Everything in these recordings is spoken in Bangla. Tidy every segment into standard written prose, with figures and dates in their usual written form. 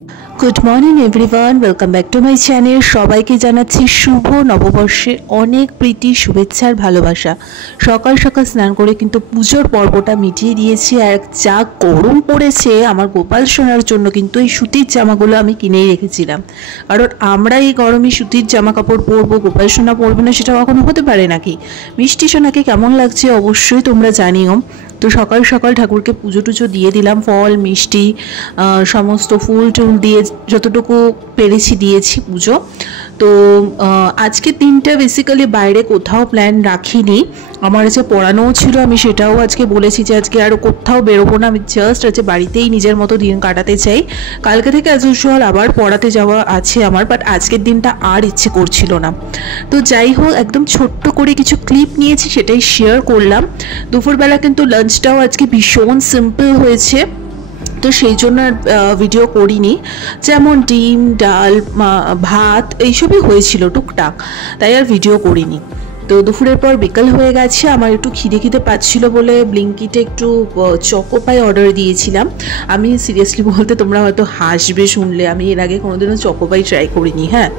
Good morning everyone, welcome back to my channel. সবাইকে জানাচ্ছি শুভ নববর্ষে অনেক প্রীতি, শুভেচ্ছা আর ভালোবাসা। সকাল সকাল স্নান করে কিন্তু পুজোর পর্বটা মিটিয়ে দিয়েছি। আর যা গরম পড়েছে, আমার গোপাল সোনার জন্য কিন্তু এই সুতির জামাগুলো আমি কিনেই রেখেছিলাম। কারণ আমরা এই গরমে সুতির জামা কাপড় পরবো, গোপাল সোনা পরবে না সেটা কখনো হতে পারে নাকি। মিষ্টি সোনাকে কেমন লাগছে অবশ্যই তোমরা জানিও। তো সকাল সকাল ঠাকুরকে পুজো টুজো দিয়ে দিলাম, ফল মিষ্টি সমস্ত ফুল টুল দিয়ে যতটুকু পেরেছি দিয়েছি পুজো। তো আজকে দিনটা বেসিক্যালি বাইরে কোথাও প্ল্যান রাখিনি। আমার যে পড়ানোও ছিল, আমি সেটাও আজকে বলেছি যে আজকে আরও কোথাও বেরোবো না, আমি জাস্ট আজকে বাড়িতেই নিজের মতো দিন কাটাতে চাই। কালকে থেকে অ্যাজ ইউজুয়াল আবার পড়াতে যাওয়া আছে আমার, বাট আজকের দিনটা আর ইচ্ছে করছিল না। তো যাই হোক, একদম ছোট্ট করে কিছু ক্লিপ নিয়েছি, সেটাই শেয়ার করলাম। দুপুরবেলা কিন্তু লাঞ্চটাও আজকে ভীষণ সিম্পল হয়েছে, তো সেই জন্য ভিডিও করিনি। যেমন ডিম, ডাল, ভাত এইসবই হয়েছিল টুকটাক, তাই আর ভিডিও করিনি। তো দুপুরের পর বিকাল হয়ে গেছে, আমার একটু খিদে পাচ্ছিল বলে ব্লিঙ্কিটে একটু চকোপাই অর্ডার দিয়েছিলাম। আমি সিরিয়াসলি বলতে তোমরা হয়তো হাসবে শুনলে, আমি এর আগে কোনোদিনও চকোপাই ট্রাই করিনি। হ্যাঁ,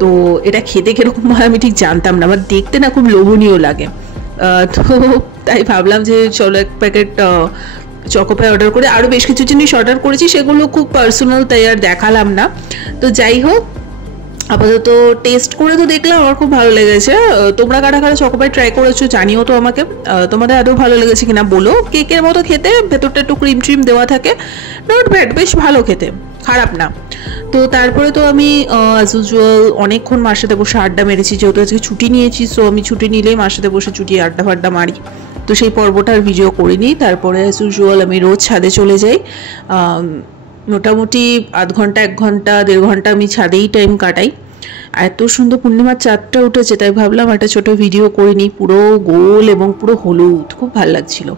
তো এটা খেতে কীরকম হয় আমি ঠিক জানতাম না, আমার দেখতে না খুব লোভনীয় লাগে। তো তাই ভাবলাম যে চলো এক প্যাকেট চকোপাই অর্ডার করে, আরও বেশ কিছু জিনিস অর্ডার করেছি, সেগুলো খুব পার্সোনাল তাই আর দেখালাম না। তো যাই হোক, আপাতত টেস্ট করে তো দেখলাম, আমার খুব ভালো লেগেছে। তোমরা কারা কারা চকোপাই ট্রাই করেছো জানিও তো আমাকে, তোমাদের আদৌ ভালো লেগেছে কিনা বলো। কেকের মতো খেতে, ভেতরটা একটু ক্রিম ট্রিম দেওয়া থাকে, নট ব্যাড, বেশ ভালো খেতে, খারাপ না। তো তারপরে তো আমি অ্যাজ ইউজুয়াল অনেকক্ষণ মার সাথে বসে আড্ডা মেরেছি, যেহেতু আজকে ছুটি নিয়েছি। সো আমি ছুটি নিলেই মার সাথে বসে ছুটি আড্ডা ফাড্ডা মারি, তো সেই পর্বটা আর ভিডিও করিনি। তারপরে অ্যাজ ইউজুয়াল আমি রোজ ছাদে চলে যাই, মোটামুটি আধ ঘন্টা 1 ঘন্টা 1.5 ঘন্টা আমি ছাদেই টাইম কাটাই। এত সুন্দর পূর্ণিমার চাঁদটা উঠেছে, তাই ভাবলাম একটা ছোটো ভিডিও করে নিই। পুরো গোল এবং পুরো হলুদ, খুব ভালো লাগছিল।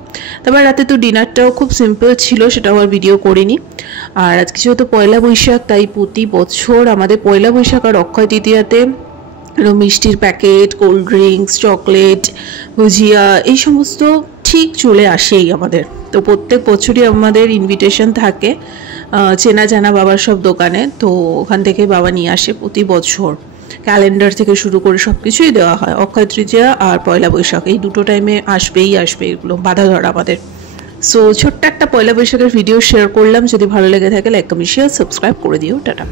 তারপর রাতে তো ডিনারটাও খুব সিম্পল ছিল, সেটাও আর ভিডিও করিনি। আর আজকে যেহেতু পয়লা বৈশাখ, তাই প্রতি বছর আমাদের পয়লা বৈশাখ আর অক্ষয় তৃতীয়াতে মিষ্টির প্যাকেট, কোল্ড ড্রিঙ্কস, চকলেট, ভুজিয়া এই সমস্ত ঠিক চলে আসেই আমাদের। তো প্রত্যেক বছরই আমাদের ইনভিটেশন থাকে চেনা জানা বাবার সব দোকানে, তো ওখান থেকে বাবা নিয়ে আসে প্রতি বছর। ক্যালেন্ডার থেকে শুরু করে সব কিছুই দেওয়া হয়। অক্ষয় তৃতীয়া আর পয়লা বৈশাখ এই দুটো টাইমে আসবেই আসবে, এগুলো বাধা ধরা আমাদের। সো ছোট্ট একটা পয়লা বৈশাখের ভিডিও শেয়ার করলাম। যদি ভালো লেগে থাকে লাইক, কমেন্ট, শেয়ার, সাবস্ক্রাইব করে দিও। টাটা।